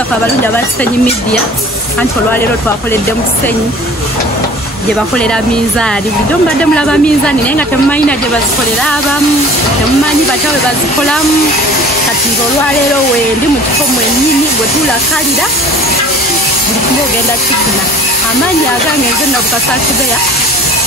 kubanga fe abalungi abakisenyi media anti olwaleero twakoledde mu kisenyi gye bakolera minzaani bulijjo mubadde mulaba minzaani naye nga temumanyina gye bazikolera abamu temumanyi batawe bazikolamu kati nze olwaleero wendi mu kifo mwennyini bwe tulakalira buli kimu ogenda kifuna amaanyi agange nze nabukasaakibeya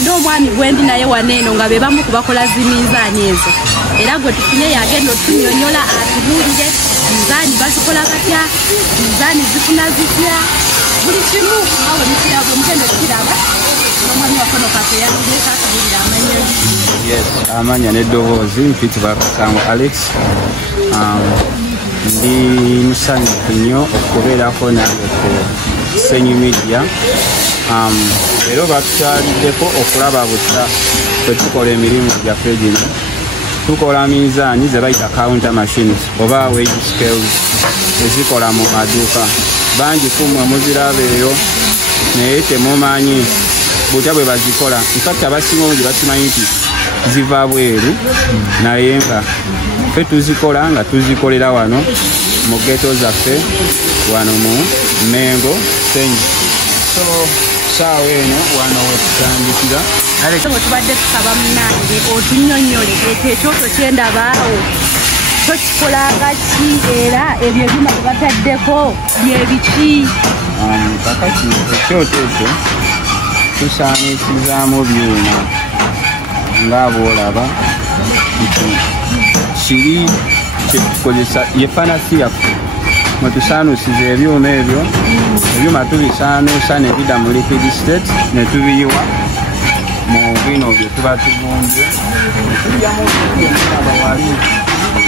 ndi omwami gwendi naye waneeno nga be bamu kubakola ziminzaani ezo era gwe tufunye yagenda otunyonyola atubuulire minzaani bazikola batya minzaani zifuna zitya buli kimu awo nikirabo mugende kiraba omwami wakono kateyaluleeka atubuulira amanya yes amanya n'eddoboozi mpitibwa Kasango Alex ndi musanyufu nnyo okubeerako nange ku Kisenyi Media era batutwaliddeko okulaba buta bwe tukola emirimu gyaffe gino tukola minzaani ze bayita counter machines oba wage scales ezikola mu maduuka bangi kumwe muziraba eyo naye temumanyi butya bwe bazikola infacti abasinga obungi bakimanyi nti ziva bweru naye nga ffe tuzikola nga tuzikolera wano mu geto zaffe wano mu Mengo Kisenyi so saawa eno wano wetutandikira tubadde tusaba munange otunyonyole ekyoto kyendabaawo tokikolanga ki era ebyo ebyuma bye bataddeko byebiki kakati ekyoto ekyo tusaaniikizaamu byuma ng'aboolaba nti kiri kyetukozesa ye panasi yaffe mwe tusaanuusiza ebyuma ebyo ebyuma tubisaanuusa ne bida mu liquid state ne tubiyiwa mu bino bye tuba tubumbye netujjamu aba wali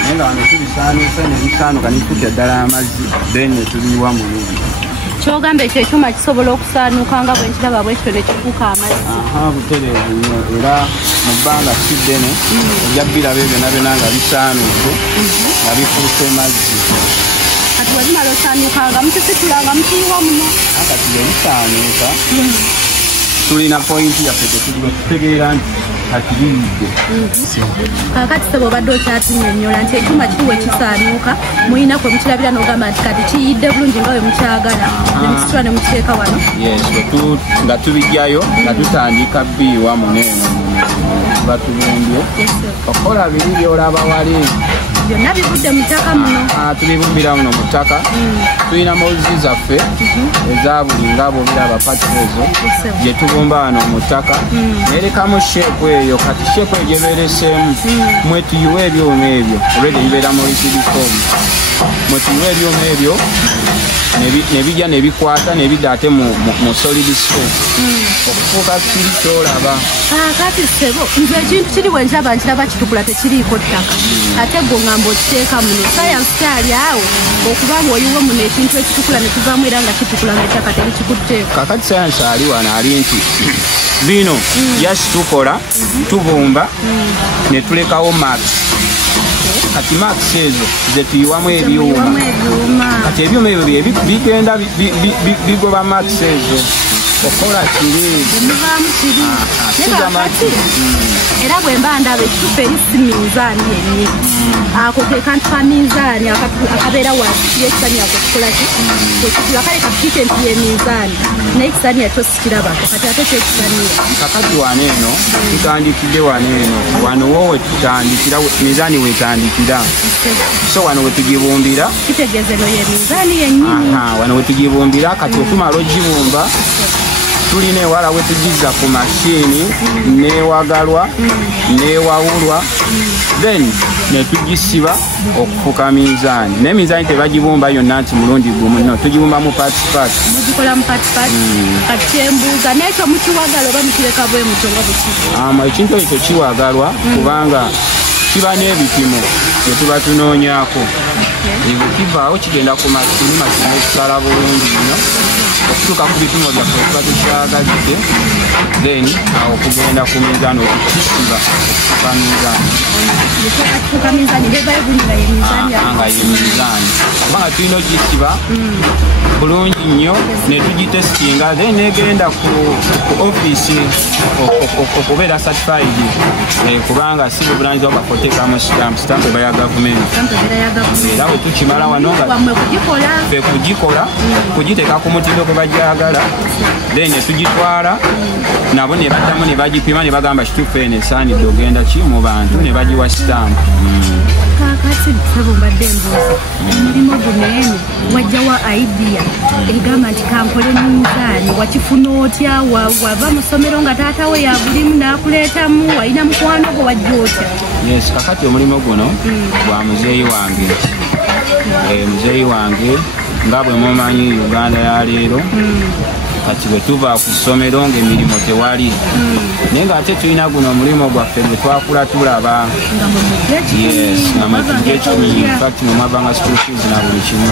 naye nga wano tubisaanuusa ne bisaanuka nitutya ddala amazzi then ne tubiyiwa mu lubi kyogamba ekyo ekyuma kisobola okusaanuuka nga bwe nkiraba bwekityo ne kifuuka amazzi butereevu nnyo era mu bbanga si ddene ojja biraba byonna byonna nga bisaanuuse nga bifuuse mazzi kati webimala osaanuukanga mukisitulanga mukiyiwa muno akati bwe bisaanuuka tulina pointi yaffe tetutegeera nti kati biyidde kakati sebo obadde okyatunyonnyola nti ekyuma kiwe kisaanuuka mulina kwe mukirabira n'ogamba nti kati kiyidde bulungi nga bwe mukyagala nemusitula ne mukiteeka wano yes nga tubijjayo nga tutandika biyiwa muneeno tuba tubumbye okola biri byolaba wali byonna bivudde mu ttaka muno tubibumbira muno mu ttaka tulina mozi zaffe eza buli nga bwobiraba pati ezo gye tubumba wano mu ttaka nerekamu sheepu eyo kati sheepu eyo gyebeereseemu mwetuyiwa ebyuma ebyo olwedde bibeera mu likidifomu mwetuyiwa ebyuma ebyo nebijja nebikwata nebidda ate mu solid state okufuuka kiri kyolaba kati sebo nze ekintu kiri bwe nkiraba nkiraba kitukula tekiriiko ttaka ate gwe ngamba okiteeka muno sayansi kyali awo okuba ng'oyiwa muno ekintu ekitukula ne kivaamu era nga kitukula ng'ettaka terikikuteeka kakati sayansi ali wano ali nti bino yasi tukola tubumba ne tulekawo max kati max ezo ze tuyiwamu ebyuma kati ebyuma ebyo bigenda bigoba max ezo okola kiri era bwe mba ndaba ekicupa erisi minzaani yennyini ako ke kantu ka minzaani akabeera wansi yekisaani ako kikolaki ekitula kale kakite nti ye minzaani naye ekisaani yakyo sikirabako kati ate kyekisaaniya kakati wano eno tutandikidde wano eno wano wo wetutandikira minzaani wetandikira so wano wetugibumbira kitegeeza eno ye minzaani yennyini wano wetugibumbira kati okumala ogibumba tulina ewala wetugiza ku mashini newagalwa newawulwa then netugisiba okufuka minzaani naye minzaani tebagibumba yonna nti mulundi gumu no tugibumba mu patipati mugikola mu patipati kati kyembuuza nekyo mukiwagala oba mukireka bwe mutyo nga bwekiri ekintu ekyo kiwagalwa kubanga kiba n'ebipimo bye tuba tunoonyaako ebyo kivaawo kigenda ku mashini ekisala bulungi nnyo okutuuka ku bipimo byaffe okuba tukyagazidde then awo okugenda ku minzaani okukisiba okufuka minzaani nga ye minzaani kubanga tulina ogisiba bulungi nnyo netugitesitinga then negenda ku ofiisi okubeera certified kubanga si bwe bulanyiza bwakoteekamu stamp eba ya gavumenti era bwe tukimala wano nga ffe kugikola kugiteeka ku mutindo gwe bajagala then ne tugitwala nabo ne baddamu ne bagipima ne bagamba kituufu eno esaanidde ogenda ki mu bantu ne bagiwa sitampu. Kakati sabo mbadde mbuuza emirimu guno eno wajjawa idea egamba nti kankole minzaani wakifuna otya wava mu ssomero nga taata we yabulimu n'akuleetamu walina mukwano gwe wajja otya? Yes, kakati omulimu guno gwa muzeeyi wange. Muzeeyi wange nga bwe mumanyi Uganda ya leero kati bwe tuva ku ssomero ng'emirimu tewali naye ng'ate tulina guno omulimu gwaffe gwe twakula tulaba nga mwetujja ekikumi infact mwe mwavanga school fees na buli kimu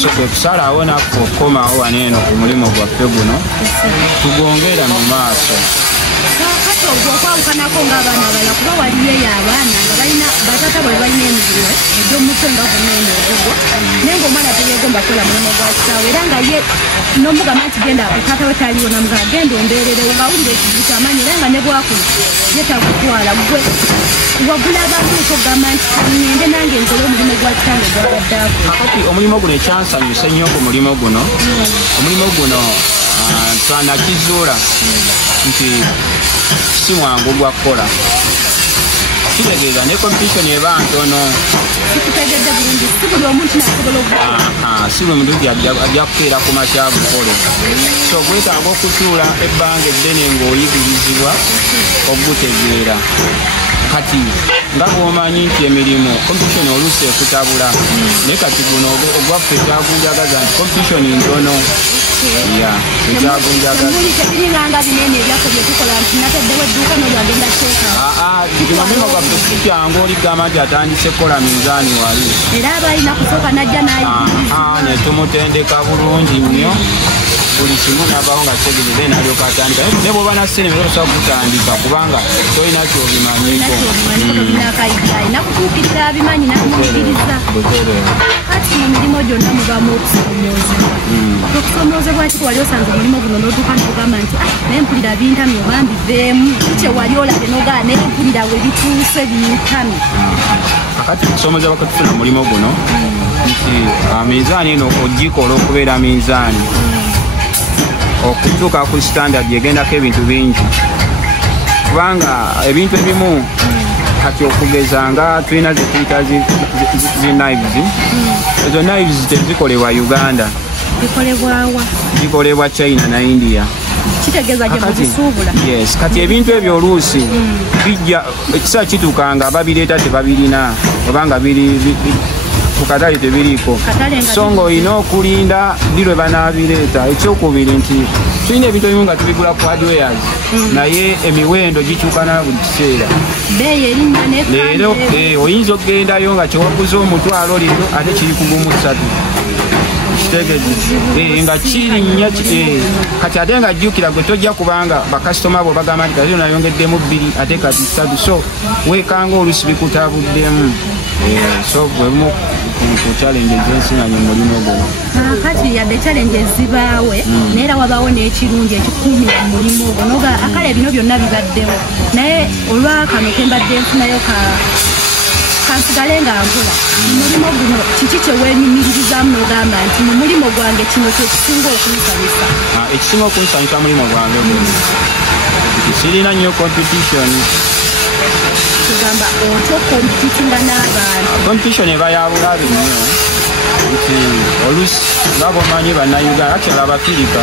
so kwe kusalawo naffe okukomawo waneeno ku mulimu gwaffe guno tugongera mu maaso. Kati okwawukanako ng'abaana abalala kuba waliyeyo abaana nga balina batata bwe balina emirimu egy'omutwe nga guneeno ogwo naye ng'omwana teyegomba kukola mulimu gwa kitaawe era nga ye n'omugamba nti genda taata we taliwo namugamba genda ombeererewo ng'awulira ekizibu ky'amaanyi era nga ne bwakula ye tagutwala gwe wagula abantu okugamba nti ngende nange nkole omulimu gwa kitange gwabaddaako. Kakati omulimu guno ekyansanyusa ennyo ku mulimu guno omulimu guno twanakizuula nti si mwangu gwa kukola kitegeeza ne competition eba ntono kitegeeza bulungi si buli omuntu nasobola okukola si buli muntu ajja kukeera ku makya bukole so gwetaaga okutuula ebbanga eddene ng'oyigirizibwa ogutegeera kati nga bw'omanyi nti emirimu competition oluusi ekutabula naye kati guno ogwaffe twagunjagaza nti competition ntono omulimu gwaffe si kyangu oligamba nti atandise kukola minzaani wali ne tumutendeka bulungi nnyo buli kimu nabawo nga kitegeeze nalyoka atandika ne bwoba nassene mera osobola kutandika kubanga tolina kyobimanyiko nakutuukirira abimanyi nakumukiriza kati mu mirimu gyonna mubamu okusomoozebwa okusomoozebwa ki wali osanze omulimu guno n'otuuka nogamba nti naye mpulira bintamye oba mbiveemu kikye wali olabe nogaa naye mpulira we bituuse bintamye. Kakati okusomoozebwa kwe tufuna omulimu guno nti minzaani eno ogikola okubeera minzaani okutuuka ku standard egendako ebintu bingi kubanga ebintu ebimu kati okugeza nga tulina zituyita zi knives ezo knives tezikolebwa Uganda zikolebwa China na India. Kitegeeza gye mubisuubula. Yes, kati ebintu ebyo oluusi bijja ekiseera kituukanga babireeta tebabirina obanga biri ku katale tebiriiko so ng'olina okulinda biri lwe banaabireeta. Ekyokubiri nti tulina ebintu ebimu nga tubigula ku hardwares naye emiwendo gikyukana buli kiseera leero oyinza okugendayo nga kyewaguza omutwalo lino ate kiri ku gumu 3 nga kiri nnya kati ate nga jjukira gwe tojja kubanga bakasitoma bo bagamba nti kati nayongeddemu 2 ate kati 3 so weekanga oluusi bikutabuddemu so bwemu ku challenge zensiŋŋanya omulimu guno. Kati yadde challenge zibaawe naye era wabaawo n'ekirungi ekikuumira mu mulimu ogwo noga akale bino byonna bibaddewo naye olwakano kembadde nfunayo kansigale nga nkola omulimu guno kiki kyeweenyumirizaamu n'ogamba nti mu mulimu gwange kino kyekisinga okunsanyusa? Ekisinga okunsanyusa mulimu gwange guno sirina nnyo competition. Kugamba otyo kompititinga n'abantu competition eba ya bulabe nnyo nti oluusi nga bwomanyi bannayuganda akyala abafirika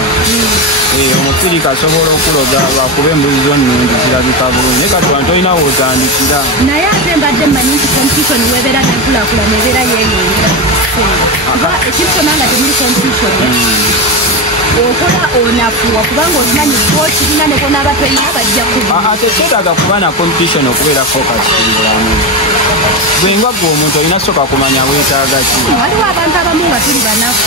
omufirika asobola okuloga lwakuba embulizo nnungi zirabika bulungi naye kati wantu olina wootandikira naye ate mbadde mmanyi nti competition webeera nenkulaakulana ebeera yeeyongera kuba ekisona nga temuli competition okola onafuwa kubanga okimanyi bwokirina ne bonaaba tolina bajja kuba tekyetaaga kuba na competition okubeera focus ku bulamu bwenga gwe omuntu olina soka kumanya weetaaga ki. Waliwo abantu abamu nga tuli banafu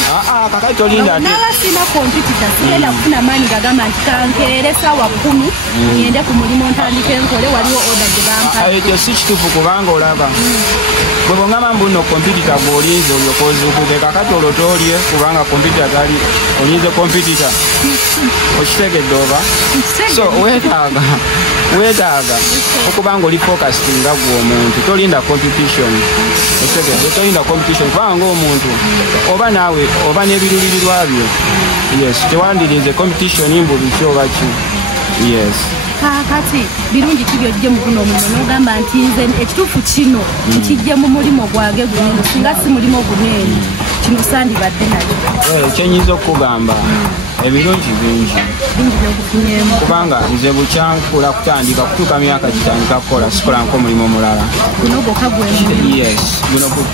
kakati tolinda ati naaba sina kompyuta sigenda kufuna maanyi gagamba nti kankeere essaawa 10 ngende ku mulimu ntandika enkole waliwo oda gye bampa ekyo si kituufu kubanga olaba bwe bongamba mbuno kompyuta bw'olinze olyokozuukuke kakati olwo toolye kubanga kompyuta tali olinze kompyuta okitegedde oba so weetaaga okubanga oli focused nga gwe omuntu tolinda competition okitegedde tolinda competition kubanga ng'omuntu oba naawe oba n'ebirulirirwa byo yes tewandirinze competition mbubi ki oba ki yes kakati birungi ki byojje mu guno omulimu n'ogamba nti nze ekituufu kino nkijje mu mulimu gwange guno singa si mulimu guneeni kino sandibadde nakyo kyenyinza okugamba ebirungi bingi kubanga nze bukyankula kutandika kutuuka myaka kitandika kukola sikola nk'omulimu omulala guno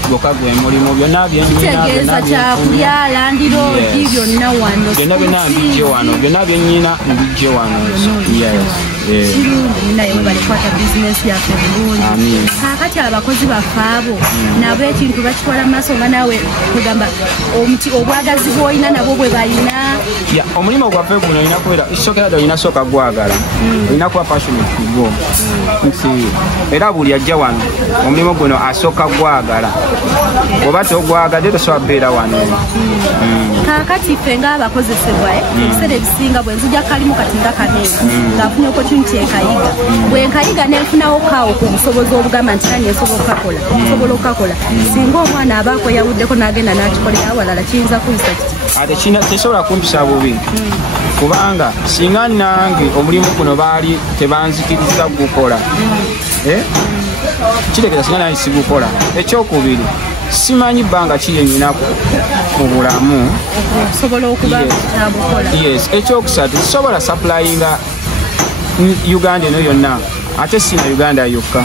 gwokka gwe mulimu byonna kitegeeza kyakulya landiroodi byonna wano byonna mbijje wano byonna byennyina mbijje wano kirungi naye balekwata bizinesi yaffe bulungi kakati abakozi baffe abo nabo ekintu bakitwala mu maaso nga naawe kugamba obwagazi bw'olina nabo bwe balina omulimu gwaffe guno olina kubeera isokera olina sooka gwagala olina kuba passionate kugwo nti era buli ajja wano omulimu guno asooka gwagala oba togwagadde tosobola kubeera wano kakati ffe ngaabakozesebwa ebiseera ebisinga bwe nzija kalimu kati nga kanene ngaafunye opportunity ekayiga bwe nkayiga nenfunawo kaawo ku busobozi obugamba nti nanye nsobola okukakola singa omwana abaako yawuddeko n'agenda n'akikolera awalala kiyinza kuyisa kiti tesobola kumpisa bubi kubanga singa nange omulimu guno baali tebanzikiriza gukola kitegeeza singa nange sigukola ekyokubiri simanyi bbanga kiyenyinaku mu bulamu yes ekyokusatu sisobola supplyinga Uganda eno yonna ate sina Uganda yokka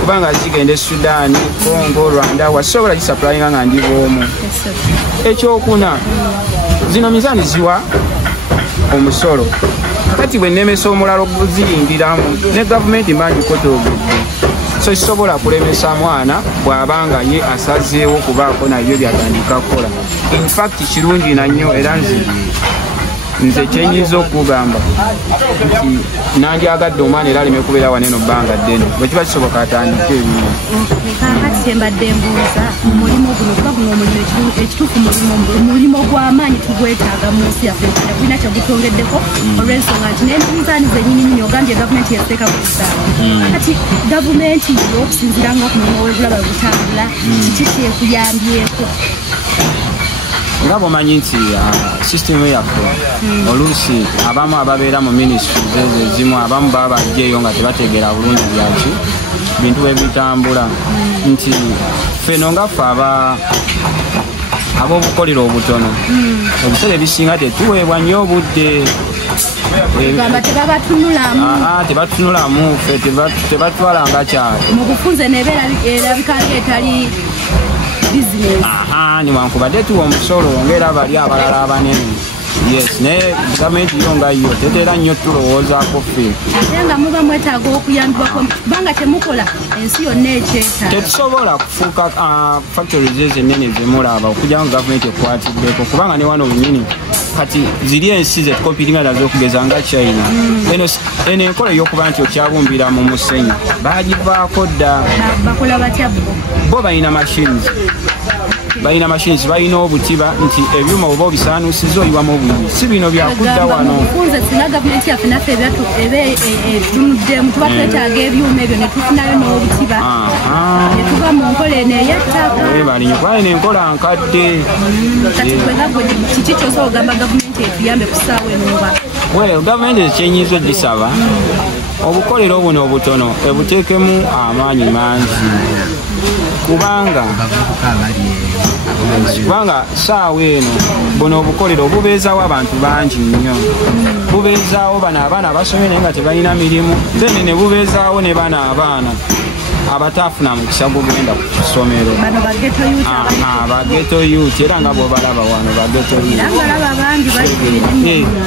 kubanga zigenda Sudan, Congo, Rwanda wasobola gisuplyinga nga ndi bwomu ekyokuna zino mizaani ziwa omusolo kati bwe nemesa omulalo guziyingiramu ne gavumenti mbangi kotogedde so kisobola kulemesa mwana bw'abanga ye asazeewo kubaako nabyo byatandika kukola infact kirungi nannyo era nze kyenyinza okugamba nti nandyagadde omwana era aleme kubeera waneno bbanga ddene bwe kiba kisoboka atandike ebimu kakati kyembadde mbuuza omulimu guno kuba guno omulimu ekituufu omulimu gw'amaanyi tugwetaaga mu nsi yaffe kulina kyegutongeddeko olw'ensonga nti n'emizaani zennyini ogambye gavumenti yateeka ku kisaawe kati gavumenti yo okusinziira nga ku mulimu w'ebulaba butambula kiki kyekuyambyeko nga bwomanyi nti sisitemu yaffe oluusi abamu ababeera mu ministries ezo ezimu abamu baba bajjeeyo nga tebategeera bulungi byaki bintu bwe bitambula nti ffeno nga ffe ab'obukolero obutono ebiseera ebisinga tetuweebwa nnyo obudde tebatunulamu ffe tebatwala nga kyalo mu bufunze nebeera erabika etali niwankubadde tuwa omusolo ngaera bali abalala abanene yes naye gavumenti yo nga yo tetera nnyo tulowoozaako ffe ate nga muba mwetaaga okuyambibwako kubanga temukola ensi yonna ekyetaaga tetusobola kufuuka factories ezo ennene zemulaba okujja nga gavumenti ekwatiddeko kubanga ne wano lunyini kati ziri ensi zetukompitinga nazo okugeza nga China eno enkola ey'okuba nti okyabumbira mu musenyu baagivaako dda bakola batya bo balina machines balina obutiba nti ebyuma oba obisaanuusiza oyiwamu obulungi si bino byakudda wano mufunze singa gavumenti yaffe naffe etunuddemu tuba twetaaga ebyuma ebyo netufunayo n'obutiba netuva mu nkola eno ey'ettaka balinye kubanga n'enkola nkadde kati gwegagwe kiki kyosobola ogamba gavumenti etuyambe ku ssaawa enoba gavumenti ekyenyinza ogisaba obukolero buno obutono ebuteekemu amaanyi mangi kubanga saawa eno buno obukolero bubeezaawo abantu bangi nnyo bubeezaawo bano abaana abasomye naye nga tebalina mirimu then ne bubeezaawo ne bano abaana abataafuna mukisa gugenda ku kisomero bano ba ghetto youth ba ghetto youth era nga bw'obalaba wano ba ghetto youth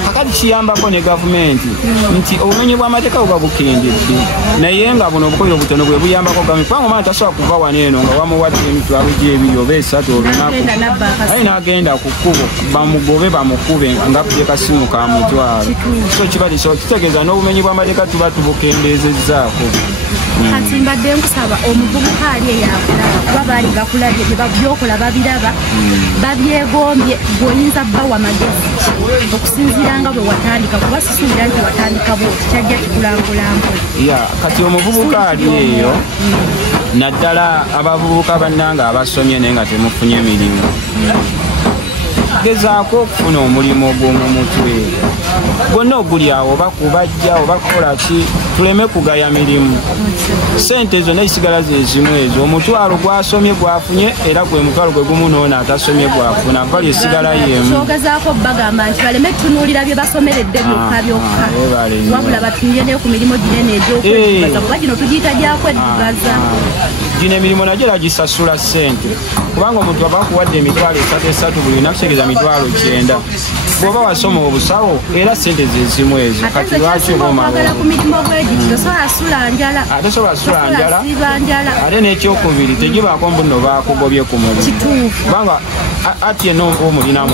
kakati kiyambako ne gavumenti nti obumenyi bw'amateeka buba bukendedde naye nga buno obukoyo obutono bwe buyambako gavumenti kubanga omwana tasobola kuva wano eno nga wamuwadde emitwalo gy'ebiri oba esatu olunaku aye n'agenda ku kkubo bamugobe bamukube nga kuje kasimu ka mutwalo so kibaliso kitegeeza n'obumenyi bw'amateeka tuba tubukendeezezzaako kati mbadde nkusaba omuvubuka ali eyakulaba kuba baali bakulabye byokola babiraba babyegombye bw'oyinza bbawa magezi okusinziira nga bwe watandika kuba sisuubira nti watandika bwoti kyajja kikulangulampo kati omuvubuka ali eyo naddala abavubuka bannanga abasomye naye nga temufunye mirimu gezaako okufuna omulimu ogw'omu mutwe gwonna oguli awo oba kubajja oba kukola ki tuleme kugaya mirimu sente ezo nekisigala zezimu ezo omutwalo gwasomye gwafunye era gwe mutwalo gwe gumu noona atasomye gwafuna vali esigala yemu kyogezaako bagamba nti baleme tunuulira bye basomeredde byokka byokka wabula batunire naye ku mirimu ginene egy'okweddibaza kuba gino tugiyita gyakweddibaza gino emirimu nagyo era gisasula ssente kubanga omuntu aba akuwadde emitwalo esatu buli lunaku kitegeeza mitwalo 9 bw'oba wasoma obusawo era ssente zezimu ezo kati lwaki oba omagala ku mirimu bwegiti tosobola sula njala tosobola sula njala ate n'ekyokubiri tegibaako mbuno baakugobye ku mulimu kituufu kubanga ati eno omulinamu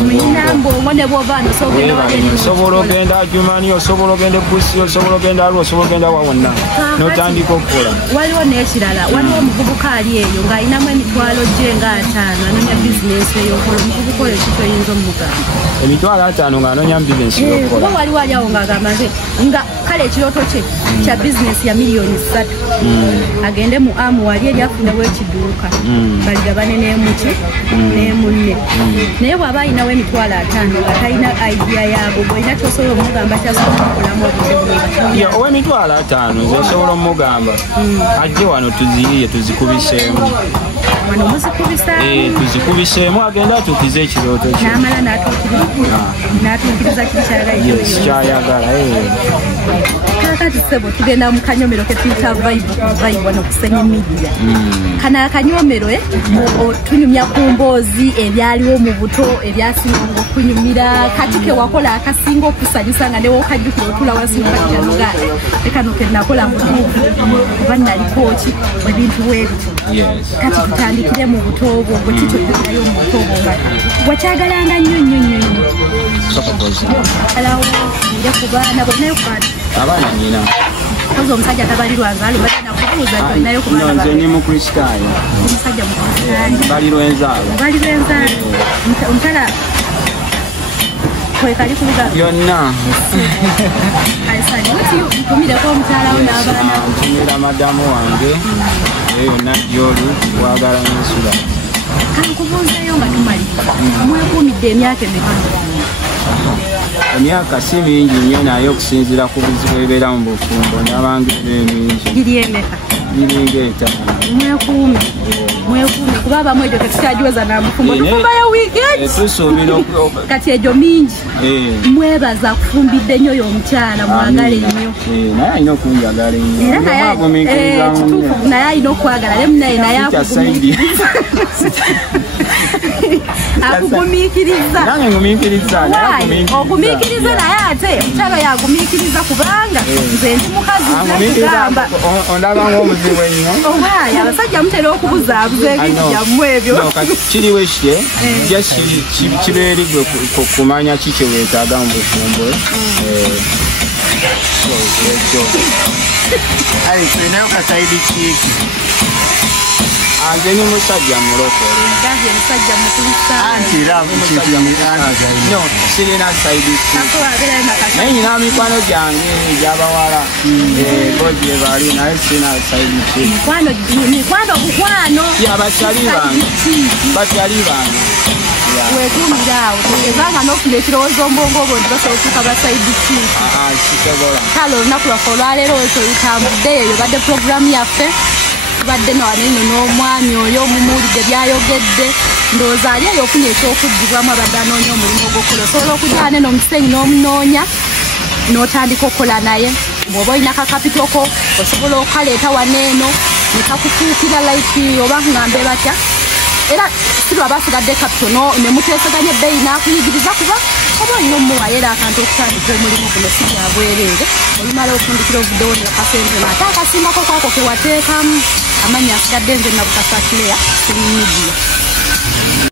osobola ogenda Jumani osobola ogenda Busi osobola ogenda Arua osobola ogenda wa wonna n'otandika okukola waliwo n'ekirala waliwo omuvubuka ali eyo ng'alinamu emitwalo gye nga 5 anoonya bizinesi eyokola omuvubuka oyo kitoyinza omugamba emitwalo 5 ng'anoonya bizinesi eyokola kuba waliwo ali awo ng'agamba nze nga kale ekirooto kye kya bizinesi ya miliyoni 3 agende mu amu wali eri afunewo ekiduuka baligabane n'emuki n'emunne naye bw'aba ayinawo emitwalo 5 nga talina idea yago bw'olina kyosobola omugamba kyasobola okulamu obudde ow'emitwalo 5 zosobola omugamba ajje wano tuziyiye tuzikubiseemu wano muzikubisamu tuzikubiseemu agenda atuukize ekirooto kye n'amala n'atuukiriza kikyayagala kakati sebo tugenda mu kanyomero ke tuyita vibe wano kusenye media kana akanyomero tunyumya ku mboozi ebyaliwo mu buto ebyasinga okunyumira kati ke wakola akasinga okusanyusa nga newo okajjukira otula wansi mukakiranuga ekano ke nakola mu kuba nalikooki ebintu bwebityo kati tutandikire mu buto obwo bwe tutyo mu buto obwo nga wakyagalanga nnyo nnyo nnyo alawo nje ku baana bonayo kwati abaana nyina kozo omusajja tabalirwa nzaalo batana kubuuza nayo ku baana nze ndi mukristaayo omusajja mukristaayo balirwa enzaalo omutala kwekali kubuga byonna ntumireko omutalawo n'abaana ntumira madamu wange eyo yonna gyoli wagala n'ensula kankubuuzeeyo nga tumalika mwekuumidde emyaka emeka emyaka si mingi nnyo naye okusinziira ku bizibu ebibeera mu bufumbo n'abangibwa emingi giri emeka giringa 5 mwekuume kuba abamu egyo tetukyagiweza namufumbo tufumbayo wiigeti tusuubira kati egyo mingi mwebaza kufumbidde nnyo y'omukyala mwagala ennyo naye alina okunjagala ennyo naye alina okwagala naye naye akugumiikiriza nange ngumiikiriza ogumiikiriza naye ate omukyala yagumiikiriza kubanga nze ndi mukazi nakugamba ondabanga omuzibu ennyo obaaya abasajja mutera okubuzaabuza ebintu byammwe ebyo kiriwo ekitye ja kibeerigwe kumanya ki kye weetaaga mu bufumbo nayo kasaidi kiiki nze ni musajja mulokole sirina saidi naye nyina mikwano gyange egyabawala bojje bali naye sirina saidi yabakyali bange wetumirawo ebanga nofuna ekirowoozo ombongo obwo nti basobola okutuuka basaidi kisobola kale olunaku lwaffe olwaleero ekyo litambuddeyo eyo badde puroguramu yaffe tubadde nawaneno n'omwami oyo omumuwulidde byayogedde ndowooza ali eyo ofunye ekyokuddibwamu abadde anoonya omulimu ogw'okukola osobola okujja neno omusenyi n'omunoonya n'otandika okukola naye bw'oba olina kakapitoko osobola okaleeta waneeno nekakufuukira like oba ngambe batya era silwa basigadde kapito nemuteesaganya ebbeeyi n'akuyigiriza kuba oba olina omuwayera akantu okutandika omulimu guno si bya bwereere olumala okufundikira ovuddewo nekasente ate akasimbako kaako kewateekamu amannya asigadde nze nabukasa Claire Clean Media.